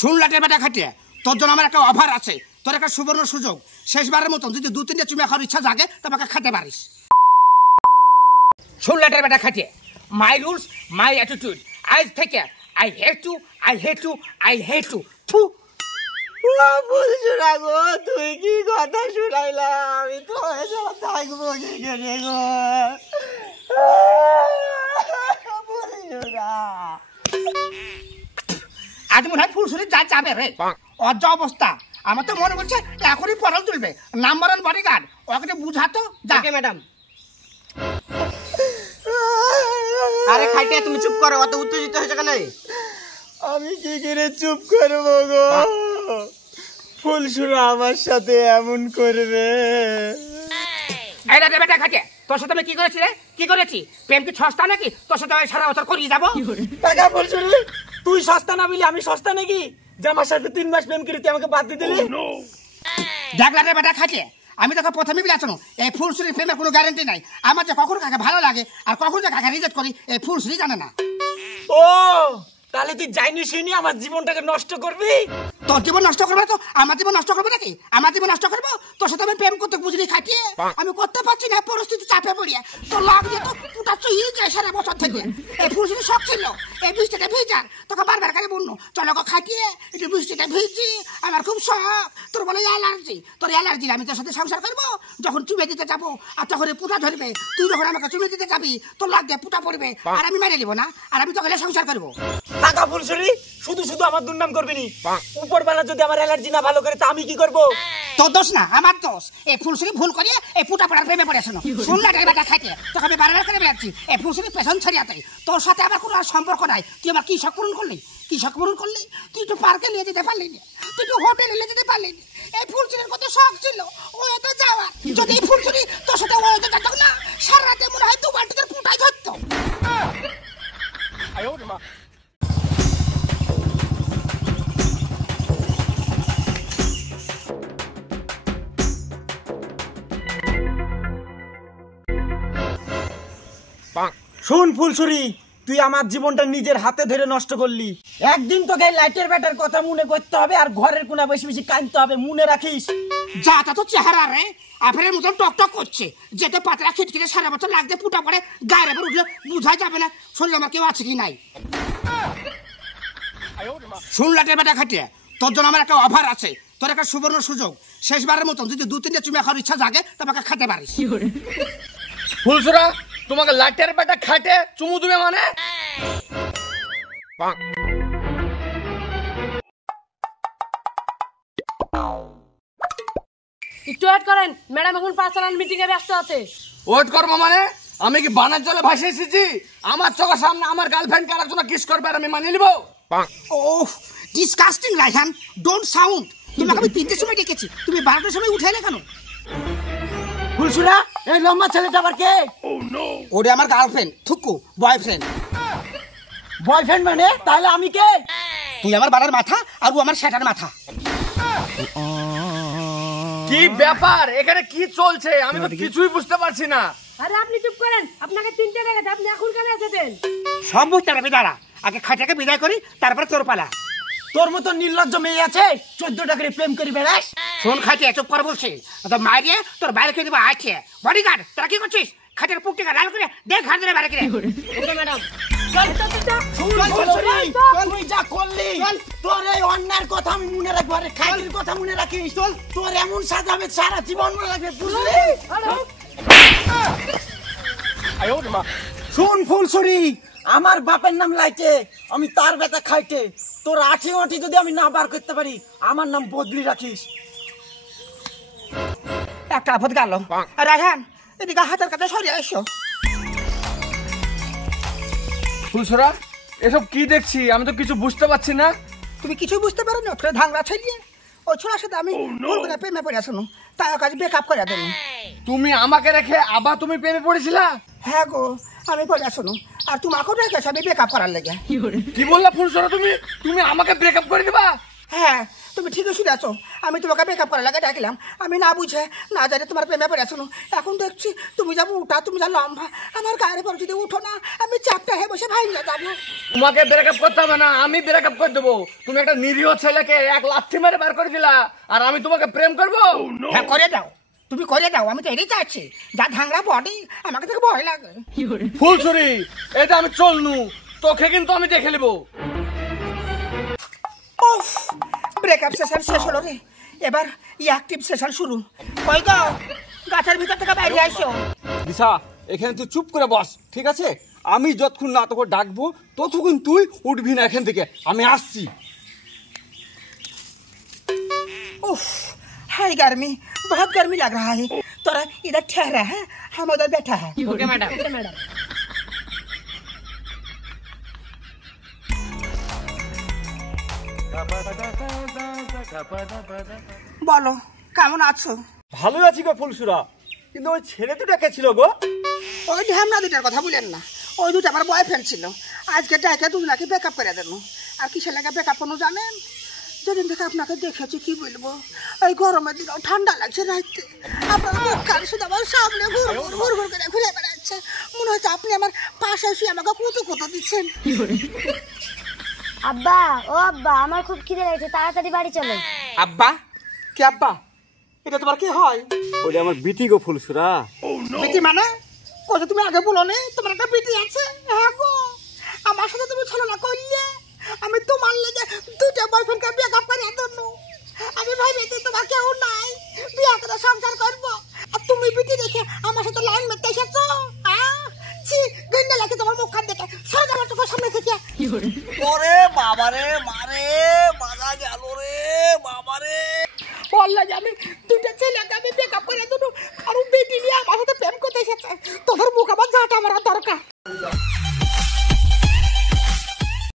শুন লাটের বেটা খাটিয়ে, তোর জন্য আমার একটা অফার আছে। তোর একটা সুবর্ণ সুযোগ, শেষবারের মতন যদি 2-3টা চুমা খাওয়ার ইচ্ছা জাগে তোমাকে খেতে পারিস। শুন লাটের বেটা খাটিয়ে, মাই রুলস মাই অ্যাটিটিউড। আজ থেকে I hate you, I hate you, I hate you. থু তুই কি কথা শুনাইলা? আমি তো থাকবো কি করে গো? আজ মনে হয় ফুলসুরি যা যাবে রে, অজ অবস্থা। আমার তো মনে করছে এখনই পরল তুলবে। নাম্বার 1 বডিগার্ড, ওকে বুঝাতো। যাকে ম্যাডাম। আরে খাইতে তুমি চুপ করো, অত উত্তেজিত হয়েছে কেন? আমি কি করে চুপ করবো গো? ফুলসুরা আমার সাথে এমন করবে? বেটা খাটে, তোর সাথে আমি কি করেছি রে? কি করেছি? প্রেম কি সস্তা নাকি? তোর সাথে আমি সারা বছর করিয়ে যাবো? ফুলসুরি, তুই সস্তা না বলি আমি সস্তা নাকি যে আমার সাথে 3 মাস প্রেম করে তুই আমাকে বাদ দিয়ে দিলি? দেখলা রে বেটা খাটে, আমি তোকে প্রথমে বলেছিলাম এই ফুলসুরির প্রেমের কোনো গ্যারান্টি নাই। আমার যে কখন কাকে ভালো লাগে আর কখন যে কাকে রিজেক্ট করি এই ফুলসুরি জানে না। ও তাহলে তুই যাইনি শুনি আমার জীবনটাকে নষ্ট করবি? তোর জীবন নষ্ট করবে তো আমার জীবন নষ্ট করবে নাকি? আমার জীবন নষ্ট করবো? তোর সাথে আমি প্রেম করতে বুঝলি খাটিয়ে আমি করতে পারছি না, পরিস্থিতি চাপে পড়িয়ে তোর লাভ দিয়ে তো পুটা চুইয়ে যায় সারা বছর থেকে। এই ফুলসুরি শখ ছিল এই বৃষ্টিটা ভিজার, তোকে বারবার করে বললো চলো খাটিয়ে একটু বৃষ্টিটা ভিজি, আমার খুব শখ। তোর বলে অ্যালার্জি, তোর অ্যালার্জি আমি তোর সাথে সংসার করবো। যখন চুমে দিতে যাবো আর তখন পুটা ধরবে, তুই যখন আমাকে চুমে দিতে যাবি তোর লাভ দিয়ে পুটা পড়বে আর আমি মেরে নিবো না, আর আমি তোকে সংসার করবো। টাকা ফুলসুরি শুধু শুধু আমার দুর্নাম করবি নি। উপরবেলা যদি আমার অ্যালার্জি না ভালো করে তা আমি কি করবো? তোর দোষ না আমার দোষ। এই ফুলসুরি ভুল করিয়ে এই পুটা পড়ার প্রেমে পড়ে শোনো। শুনলা ড্রাইভারটা খাইতে তোকে আমি বারবার করে বেড়াচ্ছি এই ফুলসুরি পেছন ছাড়িয়াতে। তোর সাথে আমার কোনো আর সম্পর্ক নাই। তুই আমার কি শখ পূরণ করলি? কি শখ পূরণ করলি? তুই একটু পার্কে নিয়ে যেতে পারলি না, তুই একটু হোটেলে নিয়ে যেতে পারলি না। এই ফুলসুরির কত শখ ছিল ওয়েতে যাওয়ার। যদি এই ফুলসুরি তোর সাথে ওয়েতে যেত না সারা রাতে মনে হয় 2 বালতি করে পুটাই ধরতো। শোন ফুলসুরি, তুই আমার জীবনটা নিজের হাতে ধরে নষ্ট করলি। একদিন তোকে লাইটের ব্যাটার কথা মনে করতে হবে আর ঘরের কোণা বেশি বেশি কাঁদতে হবে, মনে রাখিস। যা তা তো চেহারা রে আপেলের মতন টকটক করছে, যেটা পাতলা খিটখিটে সারা বছর লাগতে পুটা পড়ে গায়ের উপর উঠলে বুঝাই যাবে না শরীরে আমার কেউ আছে কি নাই। শুন লাটের বেটা খাটিয়ে, তোর জন্য আমার একটা অফার আছে। তোর একটা সুবর্ণ সুযোগ, শেষবারের মতন যদি 2-3টা চুমা খাওয়ার ইচ্ছা জাগে তোমাকে খেতে পারিস। ফুলসুরা তোমাকে লাটের বেটা খাটে চুমু দিবে মানে? একটু ওয়েট করেন, ম্যাডাম এখন পার্সোনাল মিটিং এ ব্যস্ত আছে। ওয়েট করবো মানে? আমি কি বানের জলে ভাসে এসেছি? আমার চোখের সামনে আমার গার্লফ্রেন্ড কার একজন কিস করবে আর আমি মানিয়ে নিবো? ওহ ডিসকাস্টিং রাইহান, ডোন্ট সাউন্ড। তোমাকে আমি 3টের সময় ডেকেছি, তুমি 12টার সময় উঠে এলে কেন? ফুলসুরা এই লম্বা ছেলেটা আবার কে? ওরে আমার গার্লফ্রেন্ড, থুকু বয়ফ্রেন্ড। বয়ফ্রেন্ড মানে? তাহলে আমি কে? তুই আমার বাড়ার মাথা আর ও আমার সেটার মাথা। কি ব্যাপার এখানে কি চলছে আমি তো কিছুই বুঝতে পারছি না। আরে আপনি চুপ করেন, আপনাকে 3টে দেখেছে, আপনি এখন কেন এসেছেন? সব বুঝতে পারবি, দাঁড়া আগে খাটাকে বিদায় করি তারপরে তোর পালা। তোর মতো নির্লজ্জ মেয়ে আছে 14টা করে প্রেম করি বেড়াস? শোন খাটিয়ে চুপ করে বলছি, তোর মারিয়ে তোর বাইরে খেয়ে দেবো। আছে বডিগার্ড, তোরা কি করছিস? খাটের পুকটিকে লাল করে দেখ ঘাট ধরে বাইরে খেয়ে। ওকে ম্যাডাম, তুই যা করলি তোর এই অন্যায়ের কথা আমি মনে রাখবো, আরে খাইটির কথা মনে রাখিস। তোর এমন সাজাবে সারা জীবন মনে রাখবে, বুঝলি? শোন ফুলসুরি, আমার বাপের নাম লাইটে, আমি তার বেটা খাইতে। তোর আঠি যদি আমি না বার করতে পারি আমার নাম বদলি রাখিস। একটা আপদ গেল। রায়হান এদিকে হাতের কাছে সরিয়ে এসো। ফুলসুরা এসব কি দেখছি? আমি তো কিছু বুঝতে পারছি না। তুমি কিছু বুঝতে পারো না? তোর ধাংরা ছাড়িয়ে ওই ছোড়ার সাথে আমি ভুল করে প্রেমে পড়ে আসুন, তাই ওর কাছে ব্রেকআপ করে দেন। তুমি আমাকে রেখে আবার তুমি প্রেমে পড়েছিলা? হ্যাঁ গো আমি পড়ে আসুন, আর তোমাকেও রেখে আমি ব্রেকআপ করার লেগে। কি বললা ফুলসুরা তুমি? তুমি আমাকে ব্রেকআপ করে দিবা? হ্যাঁ তুমি তুমি ঠিকই শুনে আছো, আমি তোমাকে মেকআপ করার লাগে ডাকলাম, আমি না বুঝে না জানি তোমার প্রেমে পড়ে আছো। এখন দেখছি তুমি যা মোটা, তুমি যা লম্বা, আমার গায়ের পর যদি উঠো না আমি চাপটা হয়ে বসে ভাই যাবো। তোমাকে ব্রেকআপ করতে হবে না, আমি ব্রেকআপ করে দেবো। তুমি একটা নিরীহ ছেলেকে এক লাথি মেরে বার করে দিলা, আর আমি তোমাকে প্রেম করবো? হ্যাঁ করে দাও, তুমি করে দাও, আমি তো এটাই চাচ্ছি। যা ধাংরা বডি, আমাকে থেকে ভয় লাগে। ফুলছড়ি, এটা আমি চলনু, তোকে কিন্তু আমি দেখে নেবো। উফ, ব্রেকআপ সেশন শেষ হলো রে, এবার অ্যাক্টিভ সেশন শুরু। কই গো, গাছের ভিতর থেকে বাইরে আসো। দিশা, এখানে তুই চুপ করে বস, ঠিক আছে? আমি যতক্ষণ না তোকে ডাকবো ততক্ষণ তুই উঠবি না এখান থেকে, আমি আসছি। उफ, हाय गर्मी, बहुत गर्मी लग रहा है। तोरा इधर ठहरा है, हम उधर बैठा है। Okay madam. বলো কেমন আছো? ভালো আছি গো ফুলসুরা, কিন্তু ওই ছেলে দুটা কে ছিল গো? ওই ঢ্যামনা দুটার কথা বলেন না, ওই দুটো আমার বয়ফ্রেন্ড ছিল। আজকে ডাকে দুজনাকে ব্রেকআপ করে দেন। আর কিসের লাগে ব্রেকআপ কোনো জানেন? যেদিন থেকে আপনাকে দেখেছি কি বলবো, এই গরমের দিনেও ঠান্ডা লাগছে রাইতে, আপনার মুখখান শুধু আমার সামনে ঘুর ঘুর করে ঘুরে বেড়াচ্ছে। মনে হচ্ছে আপনি আমার পাশে শুয়ে আমাকে কুতো কুতো দিচ্ছেন। আব্বা, ও আব্বা, আমার খুব খিদে লাগছে, তাড়াতাড়ি বাড়ি চলো। আব্বা? কে আব্বা? এটা তোমার কি হয়? ওটা আমার বিটি গো ফুলসুরা। বিটি মানে? কোথায় তুমি আগে বলো নি তোমার একটা বিটি আছে? হ্যাঁ গো, আমার সাথে তুমি ছলনা করলে, আমি তোমার লেগে দুটো বয়ফ্রেন্ডকে ব্রেকআপ করে দেন। আমি ভাবছি তোমার কেউ নাই, বিয়ে করে সংসার করবো, আর তুমি বিটি দেখে আমার সাথে লাইন মেতে এসেছো। ছি, গন্ডা লাগে তোমার মুখখান দেখে, সরে যাবার চোখের সামনে থেকে। ওরে বাবারে, মারে মাজা গেল রে বাবারে। বললো যে আমি দুটো ছেলেকে আমি ব্রেকআপ করে দেবো, আর ও বেটি নিয়ে আমার সাথে প্রেম করতে এসেছে। তোদের মুখ আমার ঝাঁটা মারা দরকার।